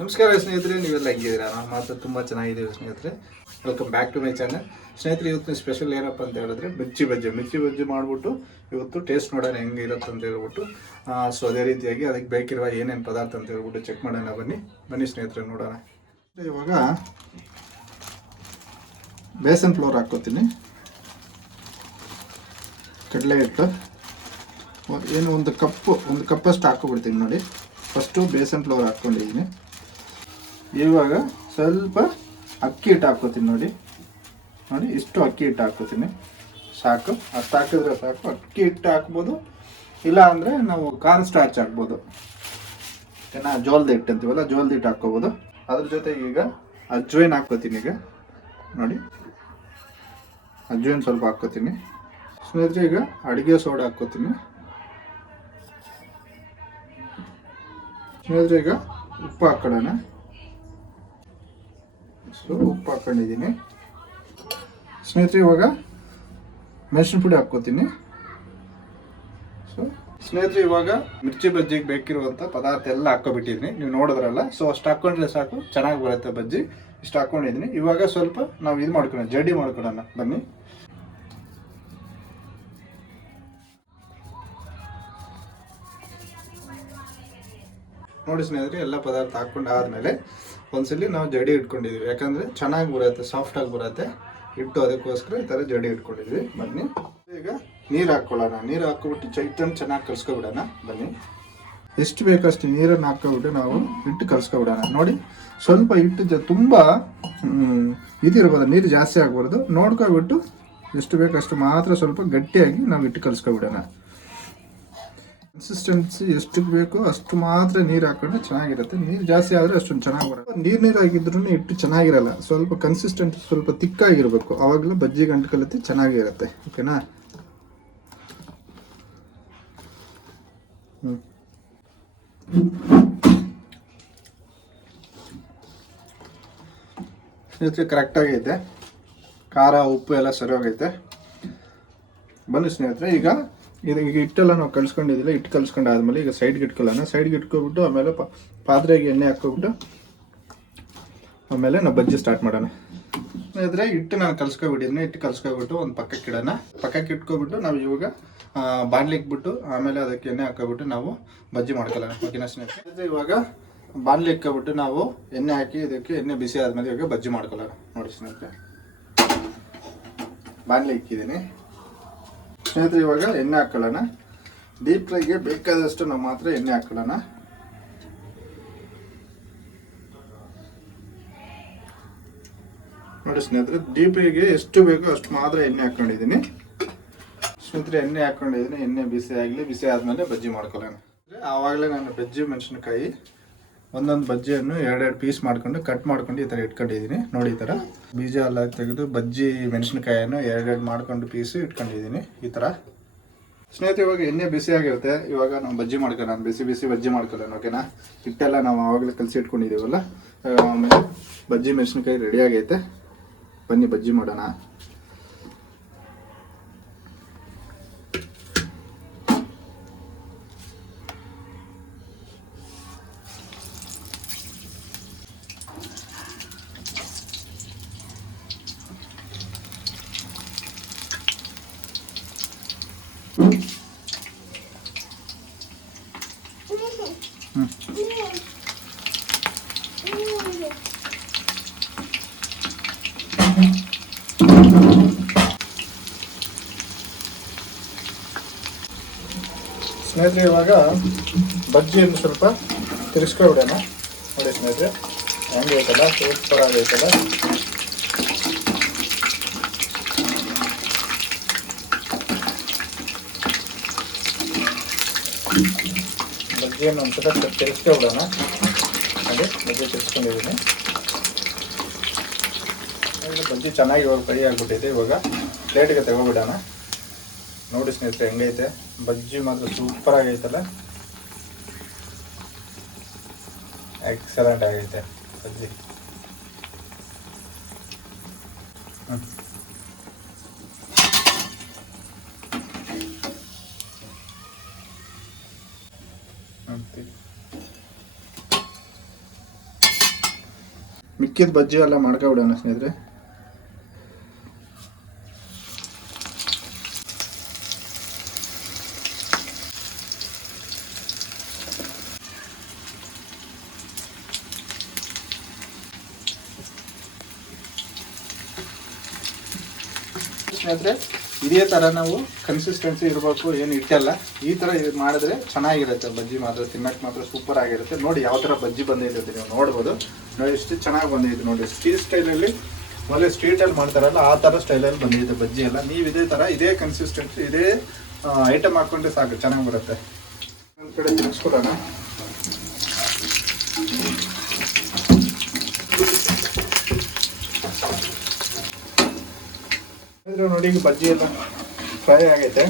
ನಮಸ್ಕಾರ ಸ್ನೇಹಿತರೆ, ನೀವೆಲ್ಲ ಹೆಂಗಿದ್ದೀರಾ? ನಾನು ಮಾತ್ರ ತುಂಬ ಚೆನ್ನಾಗಿದ್ದೀವಿ ಸ್ನೇಹಿತರೆ. Welcome back to my channel. ಸ್ನೇಹಿತರೆ, ಇವತ್ತು ಸ್ಪೆಷಲ್ ಏನಪ್ಪ ಅಂತ ಹೇಳಿದ್ರೆ ಮಿರ್ಚಿ ಬಜ್ಜಿ ಮಾಡಿಬಿಟ್ಟು ಇವತ್ತು ಟೇಸ್ಟ್ ನೋಡೋಣ ಹೆಂಗೆ ಇರುತ್ತೆ ಅಂತ ಹೇಳ್ಬಿಟ್ಟು. ಸೊ ಅದೇ ರೀತಿಯಾಗಿ ಅದಕ್ಕೆ ಬೇಕಿರುವ ಏನೇನು ಪದಾರ್ಥ ಅಂತ ಹೇಳ್ಬಿಟ್ಟು ಚೆಕ್ ಮಾಡೋಣ. ಬನ್ನಿ ಸ್ನೇಹಿತರೆ, ನೋಡೋಣ. ಇವಾಗ ಬೇಸನ್ ಫ್ಲೋರ್ ಹಾಕ್ಕೋತೀನಿ, ಕಡಲೆ ಹಿಟ್ಟು ಏನು ಒಂದು ಕಪ್ಪಷ್ಟು ಹಾಕ್ಕೊಬಿಡ್ತೀನಿ. ನೋಡಿ, ಫಸ್ಟು ಬೇಸನ್ ಫ್ಲೋರ್ ಹಾಕ್ಕೊಂಡಿದ್ದೀನಿ. ಇವಾಗ ಸ್ವಲ್ಪ ಅಕ್ಕಿ ಹಿಟ್ಟು ಹಾಕ್ಕೋತೀನಿ. ನೋಡಿ, ಇಷ್ಟು ಅಕ್ಕಿ ಹಿಟ್ಟು ಹಾಕ್ಕೋತೀನಿ, ಸಾಕು. ಅಷ್ಟು ಹಾಕಿದ್ರೆ ಸಾಕು. ಅಕ್ಕಿ ಹಿಟ್ಟು ಹಾಕ್ಬೋದು, ಇಲ್ಲ ಅಂದರೆ ನಾವು ಕಾರ್ನ್ ಸ್ಟಾರ್ಚ್ ಹಾಕ್ಬೋದು. ಏನ ಜೋಳದ ಹಿಟ್ಟು ಅಂತೀವಲ್ಲ, ಜೋಳದ ಹಿಟ್ಟು ಹಾಕ್ಕೋಬೋದು. ಅದ್ರ ಜೊತೆಗೆ ಈಗ ಅಜ್ವೈನ್ ಹಾಕ್ಕೋತೀನಿ. ಈಗ ನೋಡಿ, ಅಜ್ವೈನ್ ಸ್ವಲ್ಪ ಹಾಕ್ಕೋತೀನಿ ಸ್ನೇಹಿತರೆ. ಈಗ ಅಡುಗೆ ಸೋಡಾ ಹಾಕ್ಕೋತೀನಿ ಸ್ನೇಹಿತರೆ. ಈಗ ಉಪ್ಪು ಹಾಕ್ಕೊಳ್ಳೋಣ. ಉಪ್ಪು ಹಾಕ್ಕೊಂಡಿದ್ದೀನಿ ಸ್ನೇಹಿತರೆ. ಇವಾಗ ಮೆಣಸಿನ ಪುಡಿ ಹಾಕ್ಕೋತೀನಿ. ಸೊ ಸ್ನೇಹಿತರೆ, ಇವಾಗ ಮಿರ್ಚಿ ಬಜ್ಜಿಗೆ ಬೇಕಿರುವಂಥ ಪದಾರ್ಥ ಎಲ್ಲ ಹಾಕ್ಕೊಬಿಟ್ಟಿದ್ದೀನಿ, ನೀವು ನೋಡಿದ್ರಲ್ಲ. ಸೊ ಅಷ್ಟು ಹಾಕ್ಕೊಂಡ್ರೆ ಸಾಕು, ಚೆನ್ನಾಗಿ ಬರುತ್ತೆ ಬಜ್ಜಿ. ಇಷ್ಟು ಹಾಕ್ಕೊಂಡಿದ್ದೀನಿ. ಇವಾಗ ಸ್ವಲ್ಪ ನಾವು ಇದು ಮಾಡ್ಕೊಳ್ಳೋಣ, ಜಡಿ ಮಾಡ್ಕೊಳ್ಳೋಣ. ಬನ್ನಿ. ನೋಡಿ ಸ್ನೇಹಿತರೆ, ಎಲ್ಲ ಪದಾರ್ಥ ಹಾಕ್ಕೊಂಡು ಆದಮೇಲೆ ಒಂದ್ಸಲಿ ನಾವು ಜಡಿ ಇಟ್ಕೊಂಡಿದ್ದೀವಿ, ಯಾಕಂದರೆ ಚೆನ್ನಾಗಿ ಬರುತ್ತೆ, ಸಾಫ್ಟಾಗಿ ಬರುತ್ತೆ ಹಿಟ್ಟು. ಅದಕ್ಕೋಸ್ಕರ ಈ ಥರ ಜಡಿ ಇಟ್ಕೊಂಡಿದ್ವಿ. ಬನ್ನಿ, ಈಗ ನೀರು ಹಾಕ್ಕೊಳ್ಳೋಣ. ನೀರು ಹಾಕ್ಕೊಬಿಟ್ಟು ಚೈತನ್ ಚೆನ್ನಾಗಿ ಕಲ್ಸ್ಕೊಬಿಡೋಣ. ಬನ್ನಿ, ಎಷ್ಟು ಬೇಕಷ್ಟು ನೀರನ್ನು ಹಾಕ್ಕೊಬಿಟ್ಟು ನಾವು ಹಿಟ್ಟು ಕಲ್ಸ್ಕೊಬಿಡೋಣ. ನೋಡಿ, ಸ್ವಲ್ಪ ಹಿಟ್ಟು ತುಂಬ ಇದಿರ್ಬೋದು, ನೀರು ಜಾಸ್ತಿ ಆಗ್ಬಾರ್ದು. ನೋಡ್ಕೊಬಿಟ್ಟು ಎಷ್ಟು ಬೇಕಷ್ಟು ಮಾತ್ರ ಸ್ವಲ್ಪ ಗಟ್ಟಿಯಾಗಿ ನಾವು ಹಿಟ್ಟು ಕಲ್ಸ್ಕೊಬಿಡೋಣ. ಕನ್ಸಿಸ್ಟೆನ್ಸಿ ಎಷ್ಟು ಬೇಕೋ ಅಷ್ಟು ಮಾತ್ರ ನೀರು ಹಾಕೊಂಡ್ರೆ ಚೆನ್ನಾಗಿರುತ್ತೆ. ನೀರು ಜಾಸ್ತಿ ಆದರೆ ಅಷ್ಟೊಂದು ಚೆನ್ನಾಗಿ ಬರುತ್ತೆ. ನೀರಾಗಿದ್ರೂ ಹಿಟ್ಟು ಚೆನ್ನಾಗಿರಲ್ಲ. ಸ್ವಲ್ಪ ಕನ್ಸಿಸ್ಟೆನ್ಸಿ ಸ್ವಲ್ಪ ತಿಕ್ಕಾಗಿರ್ಬೇಕು, ಆವಾಗಲೂ ಬಜ್ಜಿ ಗಂಟು ಚೆನ್ನಾಗಿರುತ್ತೆ. ಓಕೆನಾ? ಸ್ನೇಹಿತರೆ, ಕರೆಕ್ಟಾಗೈತೆ. ಖಾರ ಉಪ್ಪು ಎಲ್ಲ ಸರಿ ಹೋಗೈತೆ. ಬನ್ನಿ ಸ್ನೇಹಿತರೆ, ಈಗ ಹಿಟ್ಟೆಲ್ಲ ನಾವು ಕಲ್ಸ್ಕೊಂಡಿದ್ದಿಲ್ಲ. ಹಿಟ್ಟು ಕಲ್ಸ್ಕೊಂಡಾದ್ಮೇಲೆ ಈಗ ಸೈಡ್ಗೆ ಇಟ್ಕೊಳ್ಳೋಣ. ಸೈಡ್ಗೆ ಇಟ್ಕೊಬಿಟ್ಟು ಆಮೇಲೆ ಪಾತ್ರೆಗೆ ಎಣ್ಣೆ ಹಾಕ್ಕೊಬಿಟ್ಟು ಆಮೇಲೆ ನಾವು ಬಜ್ಜಿ ಸ್ಟಾರ್ಟ್ ಮಾಡೋಣ. ಸ್ನೇಹಿತರೆ, ಹಿಟ್ಟು ನಾನು ಕಲ್ಸ್ಕೊಬಿಟ್ಟಿದ್ದೀನಿ. ಹಿಟ್ಟು ಕಲ್ಸ್ಕೊಬಿಟ್ಟು ಒಂದು ಪಕ್ಕಕ್ಕೆ ಇಡೋಣ. ಪಕ್ಕಕ್ಕೆ ಇಟ್ಕೊಬಿಟ್ಟು ನಾವು ಇವಾಗ ಬಾಣಲಿಗೆ ಬಿಟ್ಟು ಆಮೇಲೆ ಅದಕ್ಕೆ ಎಣ್ಣೆ ಹಾಕ್ಕೊಬಿಟ್ಟು ನಾವು ಬಜ್ಜಿ ಮಾಡ್ಕೊಳ್ಳೋಣ. ಓಕೆನಾ ಸ್ನೇಹಿತರೆ? ಇವಾಗ ಬಾಣಲಿ ಇಟ್ಕೊಬಿಟ್ಟು ನಾವು ಎಣ್ಣೆ ಹಾಕಿ ಇದಕ್ಕೆ ಎಣ್ಣೆ ಬಿಸಿ ಆದಮೇಲೆ ಇವಾಗ ಬಜ್ಜಿ ಮಾಡ್ಕೊಳ್ಳೋಣ. ನೋಡಿ ಸ್ನೇಹಿತರೆ, ಬಾಣಲಿ ಇಕ್ಕಿದ್ದೀನಿ ಸ್ನೇಹಿತರೆ. ಇವಾಗ ಎಣ್ಣೆ ಹಾಕೊಳ್ಳೋಣ. ಡೀಪ್ ಫ್ರೈಗೆ ಬೇಕಾದಷ್ಟು ನಾವು ಮಾತ್ರ ಎಣ್ಣೆ ಹಾಕೊಳ್ಳೋಣ. ನೋಡಿ ಸ್ನೇಹಿತರೆ, ಡೀಪ್ ಫ್ರೈಗೆ ಎಷ್ಟು ಬೇಕೋ ಅಷ್ಟು ಮಾತ್ರ ಎಣ್ಣೆ ಹಾಕೊಂಡಿದ್ದೀನಿ ಸ್ನೇಹಿತರೆ. ಎಣ್ಣೆ ಹಾಕೊಂಡಿದ್ದೀನಿ. ಎಣ್ಣೆ ಬಿಸಿ ಆಗಲಿ. ಬಿಸಿ ಆದಮೇಲೆ ಬಜ್ಜಿ ಮಾಡ್ಕೊಳ್ಳೋಣ. ಆವಾಗಲೇ ನಾನು ಬಜ್ಜಿ ಮೆಣಸಿನಕಾಯಿ ಒಂದೊಂದು ಬಜ್ಜಿಯನ್ನು ಎರಡೆರಡು ಪೀಸ್ ಮಾಡ್ಕೊಂಡು ಕಟ್ ಮಾಡ್ಕೊಂಡು ಈ ಥರ ಇಟ್ಕೊಂಡಿದ್ದೀನಿ. ನೋಡಿ, ಈ ಥರ ಬೀಜ ಎಲ್ಲ ತೆಗೆದು ಬಜ್ಜಿ ಮೆಣಸಿನಕಾಯನ್ನು ಎರಡೆರಡು ಮಾಡ್ಕೊಂಡು ಪೀಸು ಇಟ್ಕೊಂಡಿದ್ದೀನಿ ಈ ಥರ. ಸ್ನೇಹಿತರೆ, ಇವಾಗ ಎಣ್ಣೆ ಬಿಸಿ ಆಗಿರುತ್ತೆ. ಇವಾಗ ನಾವು ಬಜ್ಜಿ ಮಾಡ್ಕೊಳ್ಳೋಣ. ಬಿಸಿ ಬಜ್ಜಿ ಮಾಡ್ಕೊಳ್ಳೋಣ. ಓಕೆನಾ? ಹಿಟ್ಟೆಲ್ಲ ನಾವು ಆವಾಗಲೇ ಕಲಸಿ ಇಟ್ಕೊಂಡಿದ್ದೀವಲ್ಲ. ಆಮೇಲೆ ಬಜ್ಜಿ ಮೆಣಸಿನಕಾಯಿ ರೆಡಿ ಆಗೈತೆ. ಬನ್ನಿ ಬಜ್ಜಿ ಮಾಡೋಣ. ಸ್ನೇಹಿತರೆ, ಇವಾಗ ಬಜ್ಜಿಯನ್ನು ಸ್ವಲ್ಪ ತಿರ್ಸ್ಕೊಬಿಡೋಣ. ನೋಡಿ ಸ್ನೇಹಿತರೆ, ಹೆಂಗೆ ಐತಲ್ಲ, ಸೂಪರ್ ಆಗೈತಲ್ಲ. ಬಜ್ಜಿಯನ್ನು ಒಂದು ಸಲ ತಿರ್ಸ್ಕೊಬಿಡೋಣ. ನೋಡಿ, ಬಜ್ಜಿ ತಿರ್ಸ್ಕೊಂಡಿದ್ದೀನಿ. ಬಜ್ಜಿ ಚೆನ್ನಾಗಿ ಇವಾಗ ಫ್ರೈ ಆಗಿಬಿಟ್ಟಿದೆ. ಇವಾಗ ಪ್ಲೇಟ್ಗೆ ತಗೋಬಿಡೋಣ. ನೋಡಿ ಸ್ನೇಹಿತರೆ, ಹೆಂಗೈತೆ ಬಜ್ಜಿ ಮಾತ್ರ ಸೂಪರ್ ಆಗೈತಲ್ಲ. ಎಕ್ಸಲೆಂಟ್ ಆಗೈತೆ ಬಜ್ಜಿ. ಮಿಕ್ಕಿದ ಬಜ್ಜಿ ಎಲ್ಲ ಮಾಡ್ಕೊಬಿಡೋಣ ಸ್ನೇಹಿತರೆ. ಸ್ನೇಹಿತರೆ ಇದೇ ಥರ ನಾವು ಕನ್ಸಿಸ್ಟೆನ್ಸಿ ಇರಬೇಕು, ಏನು ಇಟ್ಟಲ್ಲ. ಈ ಥರ ಇದು ಮಾಡಿದ್ರೆ ಚೆನ್ನಾಗಿರುತ್ತೆ ಬಜ್ಜಿ, ಮಾತ್ರ ತಿನ್ನಕ್ಕೆ ಮಾತ್ರ ಸೂಪರ್ ಆಗಿರುತ್ತೆ. ನೋಡಿ ಯಾವ ಥರ ಬಜ್ಜಿ ಬಂದಿದೆ ನೀವು ನೋಡ್ಬೋದು. ನೋಡಿ ಎಷ್ಟು ಚೆನ್ನಾಗಿ ಬಂದಿದೆ ನೋಡಿ. ಸ್ಟ್ರೀಟ್ ಸ್ಟೈಲಲ್ಲಿ ಮೊದಲೇ ಸ್ಟ್ರೀಟಲ್ಲಿ ಮಾಡ್ತಾರಲ್ಲ ಆ ಥರ ಸ್ಟೈಲಲ್ಲಿ ಬಂದಿದೆ ಬಜ್ಜಿ ಎಲ್ಲ. ನೀವು ಇದೇ ಥರ ಇದೇ ಕನ್ಸಿಸ್ಟೆನ್ಸಿ ಇದೇ ಐಟಮ್ ಹಾಕ್ಕೊಂಡ್ರೆ ಸಾಕು, ಚೆನ್ನಾಗಿ ಬರುತ್ತೆ. ಒಂದು ಕಡೆ ತಿನ್ನಿಸ್ಕೊಡೋಣ. ನೋಡಿ ಈಗ ಬಜ್ಜಿ ಎಲ್ಲ ಫ್ರೈ ಆಗೈತೆ.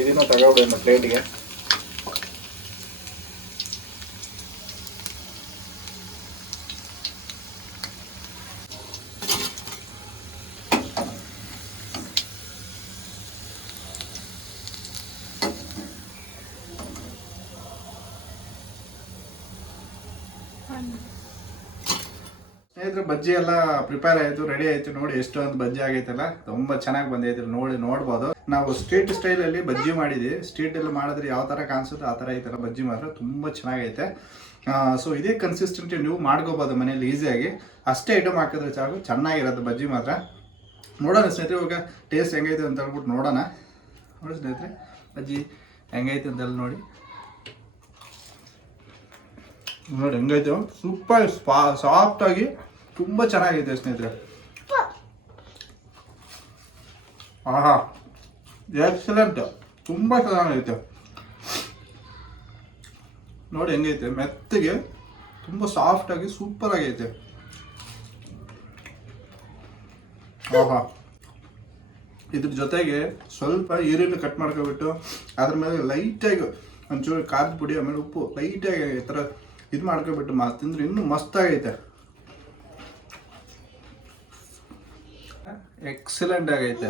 ಇದನ್ನು ತಗೊಬಿಡೋಣ ಪ್ಲೇಟಿಗೆ. ಸ್ನೇಹಿತರೆ ಬಜ್ಜಿ ಎಲ್ಲ ಪ್ರಿಪೇರ್ ಆಯಿತು, ರೆಡಿ ಆಯಿತು. ನೋಡಿ ಎಷ್ಟೊಂದು ಬಜ್ಜಿ ಆಗೈತಲ್ಲ, ತುಂಬ ಚೆನ್ನಾಗಿ ಬಂದೈತೆ. ನೋಡ್ಬೋದು. ನಾವು ಸ್ಟ್ರೀಟ್ ಸ್ಟೈಲಲ್ಲಿ ಬಜ್ಜಿ ಮಾಡಿದ್ವಿ. ಸ್ಟ್ರೀಟಲ್ಲಿ ಮಾಡಿದ್ರೆ ಯಾವ ಥರ ಕಾಣಿಸುತ್ತೆ ಆ ಥರ ಐತಲ್ಲ ಬಜ್ಜಿ ಮಾತ್ರ ತುಂಬ ಚೆನ್ನಾಗೈತೆ. ಸೊ ಇದೇ ಕನ್ಸಿಸ್ಟೆಂಟಿ ನೀವು ಮಾಡ್ಕೋಬೋದು ಮನೇಲಿ ಈಸಿಯಾಗಿ. ಅಷ್ಟೇ ಐಟಮ್ ಹಾಕಿದ್ರೆ ಸಾಕು, ಚೆನ್ನಾಗಿರೋದು ಬಜ್ಜಿ ಮಾತ್ರ. ನೋಡೋಣ ಸ್ನೇಹಿತರೆ ಇವಾಗ ಟೇಸ್ಟ್ ಹೆಂಗೈತೆ ಅಂತ ಹೇಳ್ಬಿಟ್ಟು ನೋಡೋಣ. ನೋಡಿ ಸ್ನೇಹಿತರೆ ಬಜ್ಜಿ ಹೆಂಗೈತೆ ಅಂತೆಲ್ಲ ನೋಡಿ ಹೆಂಗೈತೆ. ಸೂಪರ್ ಸಾಫ್ಟಾಗಿ ತುಂಬ ಚೆನ್ನಾಗಿದೆ ಸ್ನೇಹಿತರೆ. ಆಹಾ ಎಕ್ಸಲೆಂಟ್, ತುಂಬ ಚೆನ್ನಾಗೈತೆ. ನೋಡಿ ಹೆಂಗೈತೆ, ಮೆತ್ತಗೆ ತುಂಬ ಸಾಫ್ಟಾಗಿ ಸೂಪರ್ ಆಗೈತೆ. ಆಹಾ ಇದ್ರ ಜೊತೆಗೆ ಸ್ವಲ್ಪ ಈರುಳ್ಳಿ ಕಟ್ ಮಾಡ್ಕೊಬಿಟ್ಟು ಅದ್ರ ಮೇಲೆ ಲೈಟಾಗಿ ಒಂಚೂರು ಖಾರದ ಪುಡಿ ಆಮೇಲೆ ಉಪ್ಪು ಲೈಟಾಗಿ ಈ ಥರ ಇದು ಮಾಡ್ಕೊಬಿಟ್ಟು ತಿಂದ್ರೆ ಇನ್ನೂ ಮಸ್ತಾಗೈತೆ. ಎಕ್ಸಲೆಂಟ್ ಆಗೈತೆ,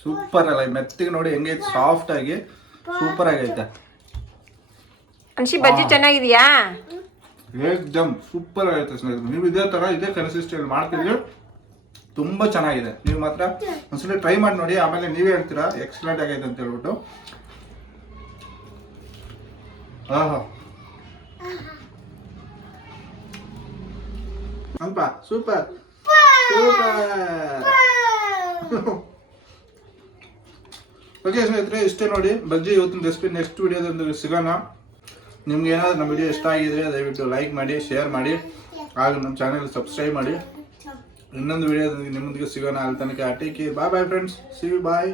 ಸೂಪರ್ ಅಲ್ಲ. ಮೆತ್ತಿಗೆ ನೋಡಿ ಹೆಂಗೈತೆ, ಸಾಫ್ಟ್ ಆಗಿ ಸೂಪರ್ ಆಗೈತೆ. ಬಜ್ಜಿ ಚೆನ್ನಾಗಿದೆಯಾ? ಏಕ್ದಮ್ ಸೂಪರ್ ಆಗೈತೆ ಸ್ನೇಹಿತರೆ. ನೀವು ಇದೇ ತರ ಇದೇ ಕನ್ಸಿಸ್ಟೆನ್ಸಿ ಮಾಡ್ತಿದ್ರೆ ತುಂಬಾ ಚೆನ್ನಾಗಿದೆ. ನೀವು ಮಾತ್ರ ಒಂದ್ಸಲ ಟ್ರೈ ಮಾಡಿ ನೋಡಿ, ಆಮೇಲೆ ನೀವೇ ಹೇಳ್ತೀರಾ ಎಕ್ಸಲೆಂಟ್ ಆಗೈತೆ ಅಂತ ಹೇಳ್ಬಿಟ್ಟು. ಆಹಾ ಅಲ್ಪ ಸೂಪರ್ ಸೂಪರ್. ಓಕೆ ಸ್ನೇಹಿತರೆ ಇಷ್ಟೇ ನೋಡಿ ಬಜ್ಜಿ ಇವತ್ತಿನ ರೆಸಿಪಿ. ನೆಕ್ಸ್ಟ್ ವಿಡಿಯೋದಲ್ಲಿ ಸಿಗೋಣ. ನಿಮ್ಗೆ ಏನಾದರೂ ನಮ್ಮ ವಿಡಿಯೋ ಇಷ್ಟ ಆಗಿದ್ರೆ ದಯವಿಟ್ಟು ಲೈಕ್ ಮಾಡಿ, ಶೇರ್ ಮಾಡಿ, ಹಾಗೂ ನಮ್ಮ ಚಾನೆಲ್ ಸಬ್ಸ್ಕ್ರೈಬ್ ಮಾಡಿ. ಇನ್ನೊಂದು ವಿಡಿಯೋದೊಂದಿಗೆ ನಿಮ್ಮೊಂದಿಗೆ ಸಿಗೋಣ. ಅಲ್ಲಿ ತನಕ take care, bye friends, see you, bye.